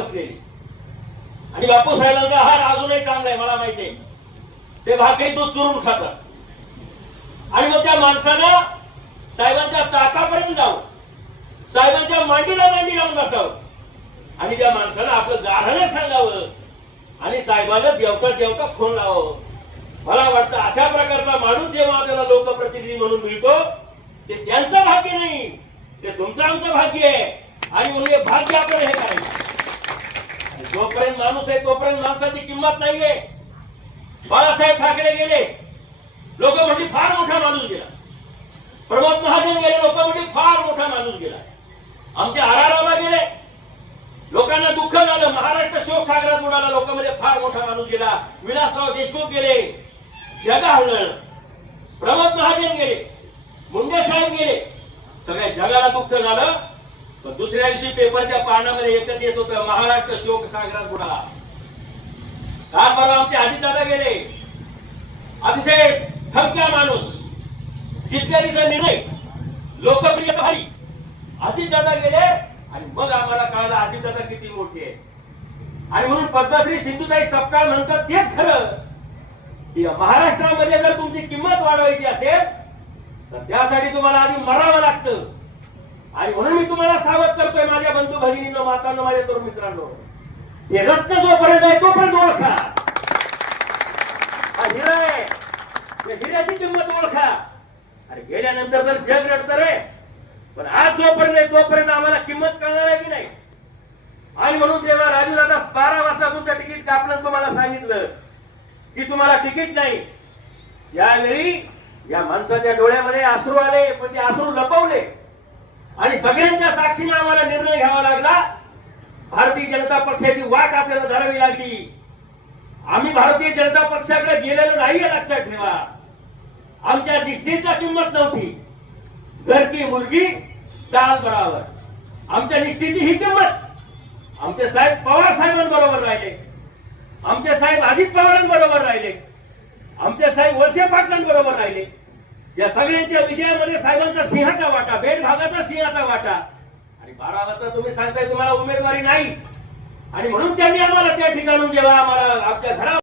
बसलेली आणि बापू साहेबांचा आहार अजूनही चांगला आहे मला माहिती आहे. ते भाकरी दूध चुरून खातात आणि मग त्या माणसानं साहेबांच्या ताकापर्यंत जावं, साहेबांच्या मांडीला मांडी लावून बसावं आणि त्या माणसानं आपलं गाढानं सांगावं आणि साहेबांना जेवता जेवता फोन लावावं. मला वाटतं अशा प्रकारचा माणूस जेव्हा आपल्याला लोकप्रतिनिधी म्हणून मिळतो ते त्यांचं भाग्य नाही, ते तुमचं आमचं भाग्य आहे. आणि म्हणून हे भाग्य आपल्याला हे करायचं. जोपर्यंत माणूस आहे तोपर्यंत माणसाची किंमत नाहीये. बाळासाहेब ठाकरे गेले, लोक म्हणजे फार मोठा माणूस गेला. प्रमोद महाजन गेले, लोक म्हणजे फार मोठा माणूस गेला. आमचे आराराबा गेले, लोकांना दुःख झालं, महाराष्ट्र शोक सागरात बुडाला, लोक म्हणजे फार मोठा माणूस गेला. विलासराव देशमुख गेले, जग हललं. प्रमोद महाजन गेले, मुंडे साहेब गेले, सगळ्या जगाला दुःख झालं. पण दुसऱ्या दिवशी पेपरच्या पानामध्ये एकच येत होतं, महाराष्ट्र शोक सागरात बुडाला. काल परवा आमचे अजितदादा गेले, अतिशय ठमक्या माणूस, जितक्या तिथं निर्णय, लोकप्रियता भारी. अजितदादा गेले आणि मग आम्हाला कळलं अजितदादा किती मोठी आहे. आणि म्हणून पद्मश्री सिंधुताई सपकाळ म्हणतात तेच खरं की महाराष्ट्रामध्ये जर तुमची किंमत वाढवायची असेल तर त्यासाठी तुम्हाला आधी मरावं लागतं. आणि म्हणून मी तुम्हाला सावध करतोय माझ्या बंधू भगिनींनो, मातांनो, माझ्या तरुण मित्रांनो, हे रत्न जोपर्यंत आहे तोपर्यंत ओळखा. हा हिरा आहे, या हिऱ्याची किंमत ओळखा. आणि गेल्यानंतर तर जग रडतं रे, पण आज जोपर्यंत आहे तोपर्यंत आम्हाला किंमत कळणार आहे की नाही. आणि म्हणून जेव्हा राजूदादा 12 वाजता तुमचं तिकीट कापलं, तुम्हाला सांगितलं की तुम्हाला तिकीट नाही, यावेळी या माणसाच्या डोळ्यामध्ये अश्रू आले, पण ते अश्रू लपवले आणि सगळ्यांच्या साक्षीने आम्हाला निर्णय घ्यावा लागला. भारतीय जनता पक्षाची वाट आपल्याला धरावी लागली. आम्ही भारतीय जनता पक्षाकडे गेलेलो नाही हे लक्षात ठेवा. आमच्या निष्ठेचा किंमत नव्हती. घर की मुलगी डाल बराबर, आमच्या निष्ठेची ही किंमत. आमचे साहेब पवार साहेबांबरोबर राहिले, आमचे साहेब अजित पवारांबरोबर राहिले, आमचे साहेब वळसे पाटलांबरोबर राहिले. या सगळ्यांच्या विजयामध्ये साहेबांचा सिंहाचा वाटा, बेड भागाचा सिंहाचा वाटा. आणि 12 वाजता तुम्ही सांगताय तुम्हाला उमेदवारी नाही आणि म्हणून त्यांनी आम्हाला त्या ठिकाणून जेव्हा आम्हाला आमच्या घरा